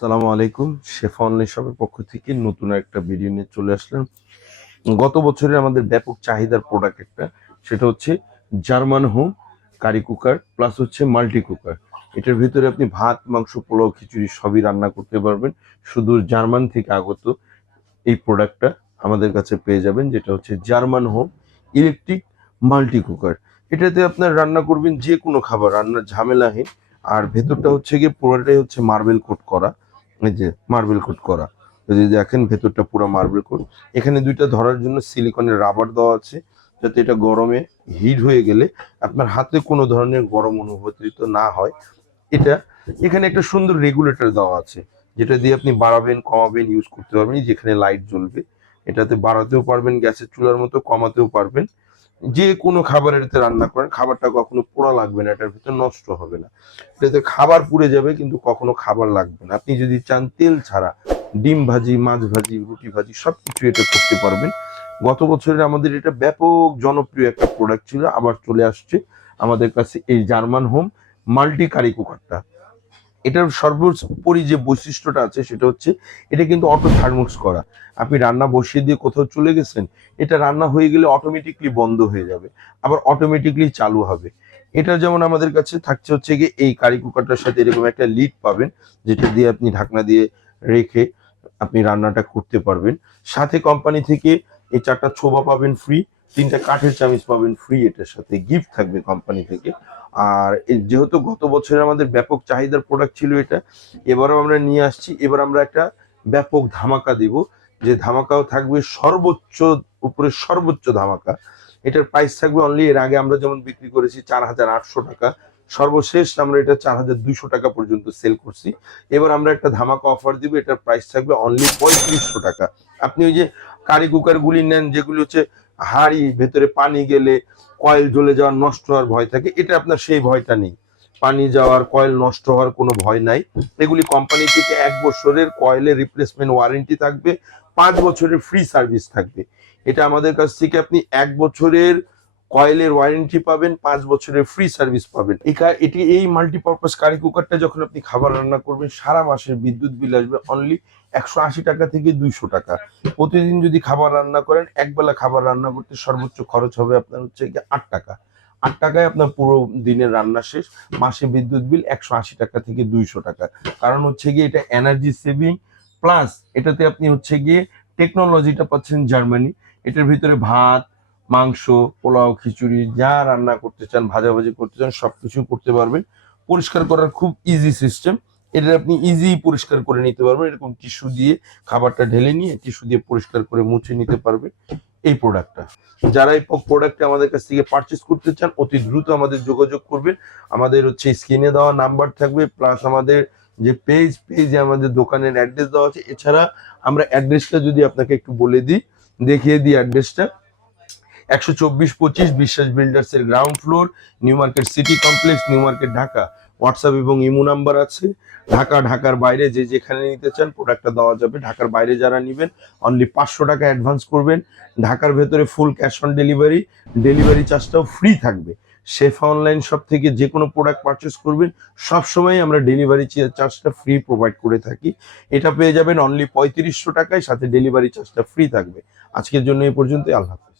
আসসালামু আলাইকুম। শেফা অনলাইন শপের পক্ষ থেকে নতুন একটা ভিডিও নিয়ে চলে আসলাম। গত বছরের আমাদের ব্যাপক চাহিদার প্রোডাক্ট একটা, সেটা হচ্ছে German home curry cooker plus হচ্ছে মাল্টি কুকার। এটার ভিতরে আপনি ভাত, মাংস, পোলাও, খিচুড়ি সবই রান্না করতে পারবেন। শুধু জার্মান থেকে আগত এই প্রোডাক্টটা আমাদের কাছে পেয়ে যাবেন, যেটা হচ্ছে German home electric multi cooker. এটাতে আপনার রান্না করবেন যে কোনো খাবার, রান্নার ঝামেলাহীন। আর ভেতরটা হচ্ছে গিয়ে পুরোটাই হচ্ছে মার্বেল কোট করা। এই যে মার্বেল কোট করা, যদি দেখেন ভেতরটা পুরো মার্বেল কোট। এখানে দুইটা ধরার জন্য সিলিকনের রাবার দেওয়া আছে, যাতে এটা গরমে হিট হয়ে গেলে আপনার হাতে কোনো ধরনের গরম অনুভূত না হয়। এটা এখানে একটা সুন্দর রেগুলেটর দেওয়া আছে, যেটা দিয়ে আপনি বাড়াবেন কমাবেন ইউজ করতে পারবেন। যেখানে লাইট জ্বলবে, এটাতে বাড়াতেও পারবেন গ্যাসের চুলার মতো, কমাতেও পারবেন। যে কোনো খাবারের এতে রান্না করেন, খাবারটা কখনো পোড়া লাগবে না, এটার ভিতরে নষ্ট হবে না। এটাতে খাবার পুড়ে যাবে কিন্তু কখনো খাবার লাগবে না। আপনি যদি চান তেল ছাড়া ডিম ভাজি, মাছ ভাজি, রুটি ভাজি সবকিছু এটা করতে পারবেন। গত বছরের আমাদের এটা ব্যাপক জনপ্রিয় একটা প্রোডাক্ট ছিল, আবার চলে আসছে আমাদের কাছে এই জার্মান হোম মাল্টি কারি কুকারটা। এটার সর্বোপরি যে বৈশিষ্ট্যটা আছে সেটা হচ্ছে এটা কিন্তু অটো থার্মোক্স করা। আপনি রান্না বসিয়ে দিয়ে কোথাও চলে গেছেন, এটা রান্না হয়ে গেলে অটোমেটিকলি বন্ধ হয়ে যাবে, আবার অটোমেটিকলি চালু হবে। এটা যেমন আমাদের কাছে থাকছে হচ্ছে গিয়ে এই কারি কুকারটার সাথে এরকম একটা লিড পাবেন, যেটা দিয়ে আপনি ঢাকনা দিয়ে রেখে আপনি রান্নাটা করতে পারবেন। সাথে কোম্পানি থেকে এই 4টা ছোবা পাবেন ফ্রি, 3টা কাঠের চামিচ পাবেন ফ্রি, এটার সাথে গিফট থাকবে কোম্পানি থেকে। আর যেহেতু গত বছরে আমাদের ব্যাপক চাহিদার প্রোডাক্ট ছিল এটা, এবারও আমরা নিয়ে আসছি। এবার আমরা একটা ব্যাপক ধামাকা দিব, যে ধামাকাও থাকবে সর্বোচ্চ, উপরে সর্বোচ্চ ধামাকা। এটার প্রাইস থাকবে অনলি, এর আগে আমরা যেমন বিক্রি করেছি 4,800 টাকা, সর্বশেষ আমরা এটা 4,200 টাকা পর্যন্ত সেল করছি। এবার আমরা একটা ধামাকা অফার দিব, এটার প্রাইস থাকবে অনলি 3500 টাকা। আপনি ওই যে কারি কুকার গুলি নেন, যেগুলি হচ্ছে হাড়ি, ভেতরে পানি গেলে কয়েল জ্বলে যাওয়ার, নষ্ট হওয়ার ভয় থাকে, এটা আপনার সেই ভয়টা নেই। পানি যাওয়ার, কয়েল নষ্ট হওয়ার কোনো ভয় নাই। এগুলি কোম্পানি থেকে 1 বছরের কয়েলের রিপ্লেসমেন্ট ওয়ারেন্টি থাকবে, 5 বছরের ফ্রি সার্ভিস থাকবে। এটা আমাদের কাছ থেকে আপনি 1 বছরের কয়েলের ওয়ারেন্টি পাবেন, 5 বছরের ফ্রি সার্ভিস পাবেন। এটি এই মাল্টিপারপাস কারি কুকারটা যখন আপনি খাবার রান্না করবেন, সারা মাসের বিদ্যুৎ বিল আসবে অনলি 180 টাকা থেকে 200 টাকা। প্রতিদিন যদি খাবার রান্না করেন, একবেলা খাবার রান্না করতে সর্বোচ্চ খরচ হবে আপনার হচ্ছে 8 টাকা। 8 টাকায় আপনার পুরো দিনের রান্না শেষ। মাসে বিদ্যুৎ বিল 180 টাকা থেকে 200 টাকা। কারণ হচ্ছে গিয়ে এটা এনার্জি সেভিং, প্লাস এটাতে আপনি হচ্ছে গিয়ে টেকনোলজিটা পাচ্ছেন জার্মানি। এটার ভিতরে ভাত, মাংস, পোলাও, খিচুড়ি যা রান্না করতে চান, ভাজাভাজি করতে চান, সবকিছু করতে পারবেন। পরিষ্কার করার খুব ইজি সিস্টেম। এটা আপনি ইজি পরিষ্কার করে নিতে পারবেন, এরকম টিস্যু দিয়ে খাবারটা ঢেলে নিয়ে টিস্যু দিয়ে পরিষ্কার করে মুছে নিতে পারবেন এই প্রোডাক্টটা। যারা এই প্রোডাক্টটা আমাদের কাছ থেকে পারচেস করতে চান, অতি দ্রুত আমাদের যোগাযোগ করবেন। আমাদের হচ্ছে স্ক্রিনে দেওয়া নাম্বার থাকবে, প্লাস আমাদের যে পেজে আমাদের দোকানের অ্যাড্রেস দেওয়া আছে। এছাড়া আমরা অ্যাড্রেসটা যদি আপনাকে একটু বলে দিই, দেখিয়ে দিই অ্যাড্রেসটা। 124-25 বিশ্বাস বিল্ডার্স এর ground floor, new market city complex, new market, Dhaka. WhatsApp এবং ইমো নাম্বার আছে। ঢাকার বাইরে যে যেখানে নিতে চান প্রোডাক্টটা দেওয়া যাবে। ঢাকার বাইরে যারা নেবেন অনলি 500 টাকা অ্যাডভান্স করবেন। ঢাকার ভেতরে full cash on delivery, delivery চার্জটাও ফ্রি থাকবে। শেফা অনলাইন শপ থেকে যে কোনো প্রোডাক্ট পারচেস করবেন, সবসময় আমরা ডেলিভারি চার্জটা ফ্রি প্রোভাইড করে থাকি। এটা পেয়ে যাবেন অনলি 3500 টাকায়, সাথে ডেলিভারি চার্জটা ফ্রি থাকবে। আজকের জন্য এই পর্যন্তই, আল্লাহ হাফেজ।